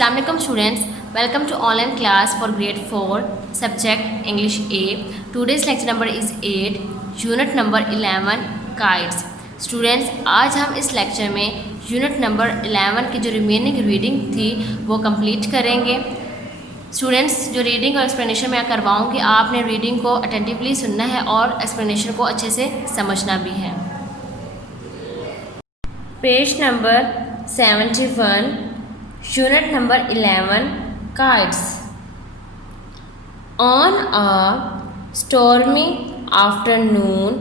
Assalamualaikum students, welcome to online class for grade 4 subject English A. Today's lecture number is 8, unit number 11 kites. Students, आज हम इस lecture में unit number 11 की जो remaining reading थी वो कंप्लीट करेंगे। स्टूडेंट्स, जो रीडिंग और एक्सप्लेनेशन मैं करवाऊंगी आपने रीडिंग को अटेंटिवली सुनना है और एक्सप्लेनेशन को अच्छे से समझना भी है। Page number 71, Unit number 11 kites. On a stormy afternoon,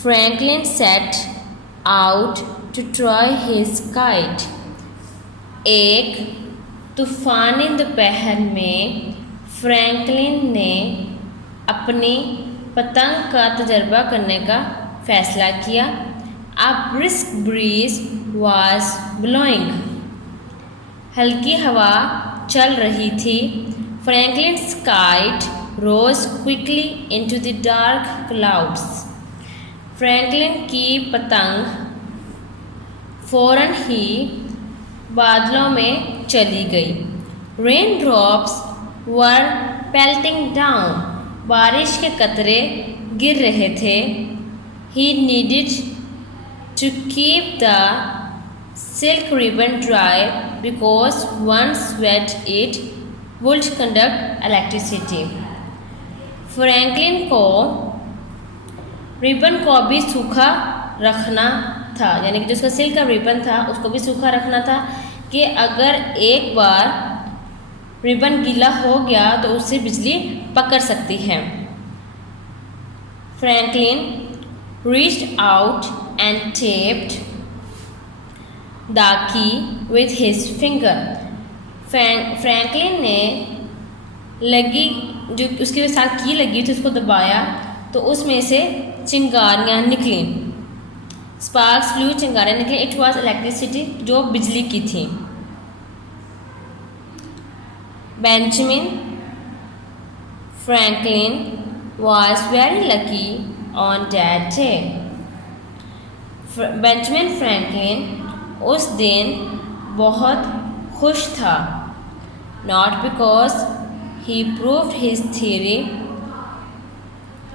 Franklin set out to try his kite. एक तूफ़ानी दोपहर में फ्रैंकलिन ने अपनी पतंग का तजर्बा करने का फ़ैसला किया। A brisk breeze was blowing. हल्की हवा चल रही थी। Franklin's kite rose quickly into the dark clouds. Franklin की पतंग फौरन ही बादलों में चली गई। Raindrops were pelting down. बारिश के कतरे गिर रहे थे। He needed to keep the silk ribbon dry because once wet it would conduct electricity. Franklin को रिबन को भी सूखा रखना था, यानी कि जो उसका सिल्क का रिबन था उसको भी सूखा रखना था कि अगर एक बार रिबन गीला हो गया तो उससे बिजली पकड़ सकती है। Franklin reached out and taped the key with his finger. Franklin ने लगी जो उसके साथ की लगी थी उसको दबाया तो उसमें से चिंगारियाँ निकली। स्पार्क्स फ्लू, चिंगारियाँ निकली। इट वॉज इलेक्ट्रिसिटी, जो बिजली की थी। Benjamin Franklin was very lucky on that day. Benjamin Franklin उस दिन बहुत खुश था। Not because he proved his theory,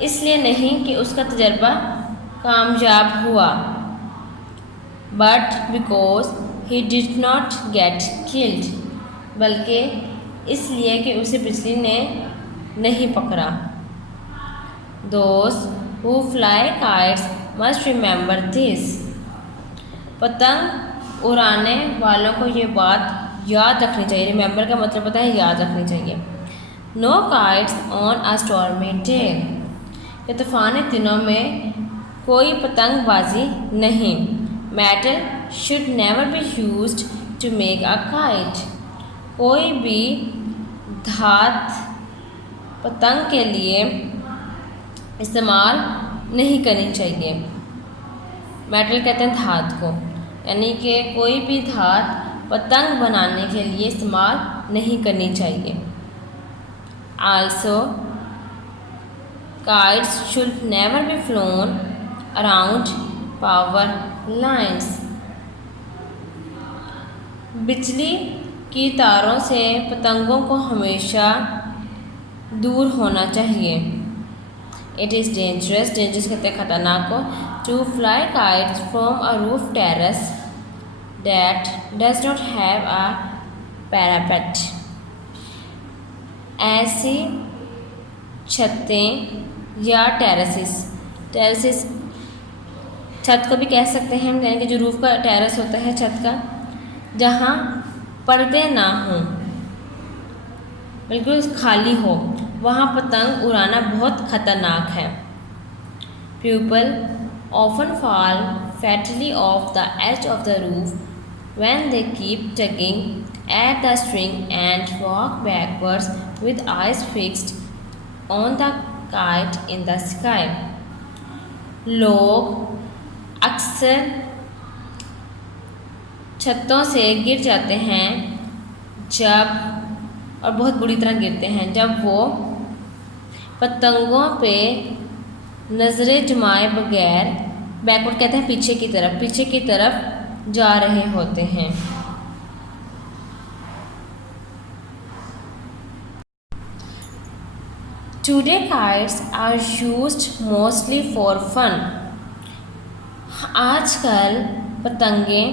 इसलिए नहीं कि उसका तजर्बा कामयाब हुआ, but because he did not get killed, बल्कि इसलिए कि उसे बिजली ने नहीं पकड़ा। दोस्त who fly kites must remember this. पतंग उड़ाने वालों को ये बात याद रखनी चाहिए। रिमेंबर का मतलब पता है याद रखनी चाहिए। No kites on a stormy day. ये तूफ़ानी दिनों में कोई पतंगबाजी नहीं। Metal should never be used to make a kite. कोई भी धात पतंग के लिए इस्तेमाल नहीं करनी चाहिए। मेटल कहते हैं धात को, यानी कि कोई भी धात पतंग बनाने के लिए इस्तेमाल नहीं करनी चाहिए। Also kites should never B phloem around power lines. बिजली की तारों से पतंगों को हमेशा दूर होना चाहिए। इट इज़ डेंजरस, डेंजरस कहते हैं खतरनाक को, to fly kites from a roof terrace that does not have a parapet. ऐसी छतें या टेरेसेस छत को भी कह सकते हैं हम, यानी कि जो रूफ का टेरेस होता है छत का, जहाँ पर्दे ना हों, बिल्कुल खाली हो, वहाँ पतंग उड़ाना बहुत खतरनाक है। People often fall fatally off the edge of the roof when they keep tugging at the string and walk backwards with eyes fixed on the kite in the sky. लोग अक्सर छतों से गिर जाते हैं और बहुत बुरी तरह गिरते हैं जब वो पतंगों पे नज़रें जमाए बगैर, बैकवर्ड कहते हैं पीछे की तरफ जा रहे होते हैं। Today kites are used mostly for fun. आजकल पतंगे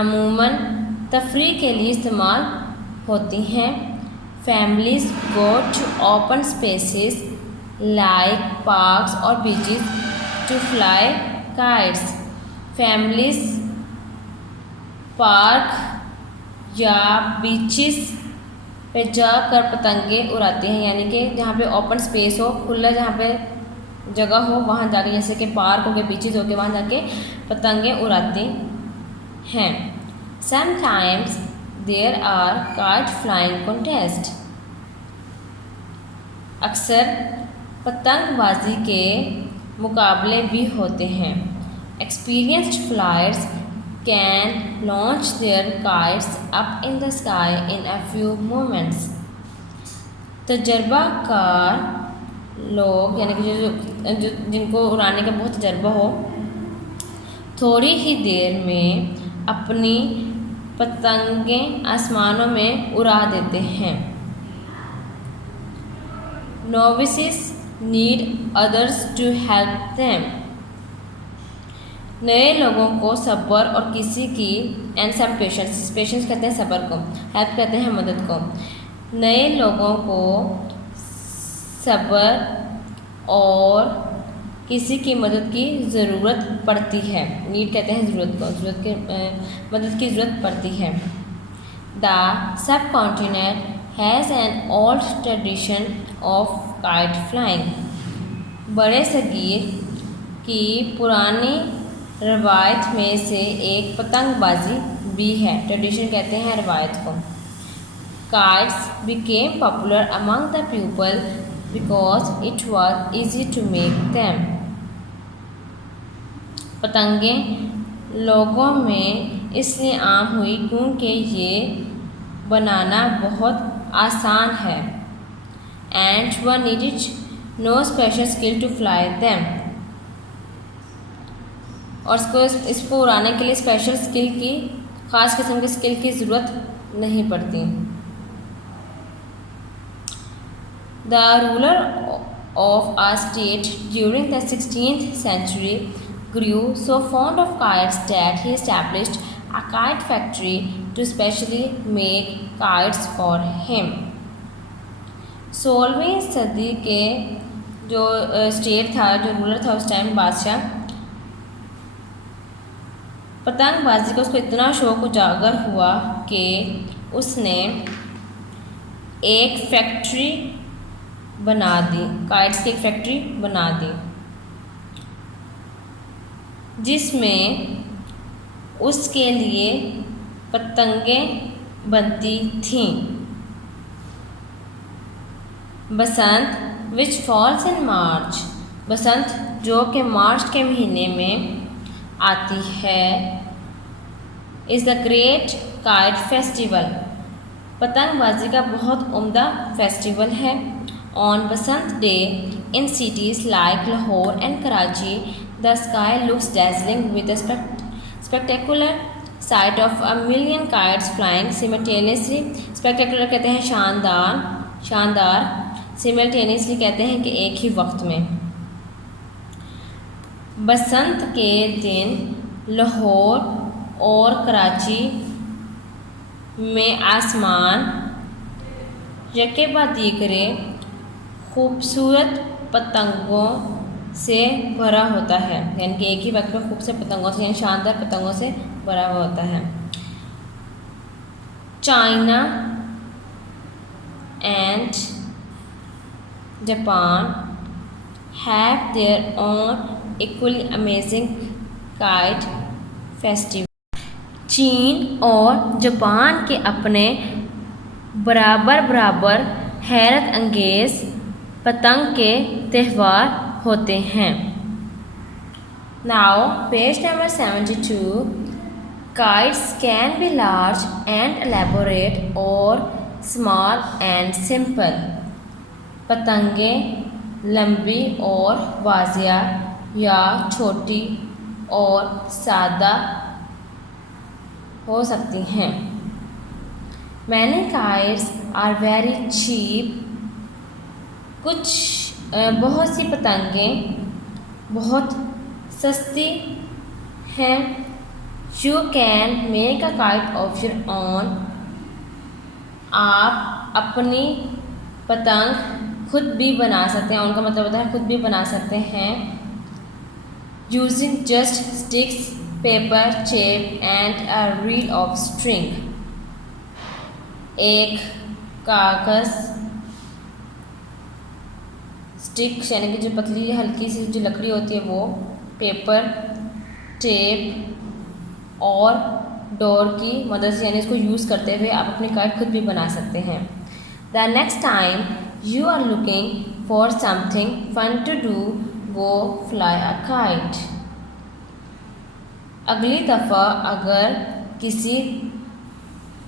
अमूमन तफरीह के लिए इस्तेमाल होती हैं। Families go to open spaces like parks और beaches to fly kites. Families park या बीचेस पे जाकर पतंगे उड़ाती हैं, यानी कि जहाँ पे ओपन स्पेस हो, खुला जहाँ पे जगह हो, वहाँ जाके, जैसे कि पार्क हो गए, बीचेस हो गए, वहाँ जाके पतंगे उड़ाती हैं। Sometimes there are kite flying contest. अक्सर पतंगबाजी के मुकाबले भी होते हैं। Experienced flyers can launch their kites up in the sky in a few moments। तजर्बाकार लोग, यानी कि जिनको उड़ाने का बहुत तजर्बा हो, थोड़ी ही देर में अपनी पतंगें आसमानों में उड़ा देते हैं। Novices need others to help them। नए लोगों को सब्र और किसी की एंड सम पेशेंस, पेशेंस कहते हैं सब्र को, हेल्प कहते हैं मदद को। नए लोगों को सब्र और किसी की मदद की ज़रूरत पड़ती है। नीड कहते हैं ज़रूरत को, ज़रूरत के मदद की ज़रूरत पड़ती है। The sub continent has an old tradition of kite flying. बड़े सगीर की पुरानी रवायत में से एक पतंगबाजी भी है। ट्रेडिशन कहते हैं रवायत को। Kites became popular among the people because it was easy to make them. पतंगें लोगों में इसलिए आम हुई क्योंकि ये बनाना बहुत आसान है। And one needed no special skill to fly them. और इसको उड़ाने के लिए स्पेशल स्किल की, ख़ास किस्म की स्किल की ज़रूरत नहीं पड़ती। The ruler of a state during the 16th century grew so fond of kites that he established a kite factory to specially make kites for him। 16वीं सदी के जो स्टेट था, जो रूलर था उस टाइम, बादशाह, पतंगबाजी का उसको इतना शौक उजागर हुआ कि उसने एक फैक्ट्री बना दी, काइट्स की एक फैक्ट्री बना दी, जिसमें उसके लिए पतंगें बनती थीं। बसंत विच फॉल्स इन मार्च। बसंत जो कि मार्च के महीने में आती है, is the great kite festival. पतंगबाजी का बहुत उम्दा फेस्टिवल है। On Basant day in cities like Lahore and Karachi the sky looks dazzling with the spectacular site of a million kites flying simultaneously. Spectacular कहते हैं शानदार, शानदार। सिमल्टेनियसली कहते हैं कि एक ही वक्त में। बसंत के दिन लाहौर और कराची में आसमान यके बाद दीगरे खूबसूरत पतंगों से भरा होता है, यानी कि एक ही वक्त में खूबसूरत पतंगों से, यानी शानदार पतंगों से भरा हुआ होता है। China and Japan have their own equally amazing kite festival. चीन और जापान के अपने बराबर हैरत अंगेज़ पतंग के त्यौहार होते हैं। Now page number 72। Kites can be large and elaborate और स्मॉल एंड सिंपल। पतंगें लंबी और वाजिया या छोटी और सादा हो सकती हैं। Many kites are very cheap बहुत सी पतंगें बहुत सस्ती हैं। You can make a kite of your own. आप अपनी पतंग खुद भी बना सकते हैं। उनका मतलब होता है खुद भी बना सकते हैं। Using just sticks, paper, tape and a reel of string. एक कागज़, स्टिक यानी कि जो पतली हल्की सी जो लकड़ी होती है वो, पेपर, टेप और डोर की मदद से यानी इसको यूज़ करते हुए आप अपनी काइट खुद भी बना सकते हैं। The next time you are looking for something fun to do, go fly a kite. अगली दफ़ा अगर किसी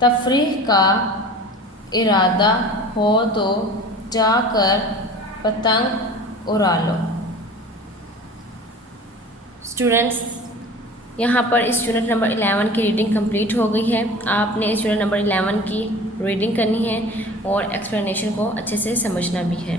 तफरीह का इरादा हो तो जाकर पतंग उड़ा लो। स्टूडेंट्स, यहाँ पर इस यूनिट नंबर 11 की रीडिंग कंप्लीट हो गई है। आपने इस यूनिट नंबर 11 की रीडिंग करनी है और एक्सप्लेनेशन को अच्छे से समझना भी है।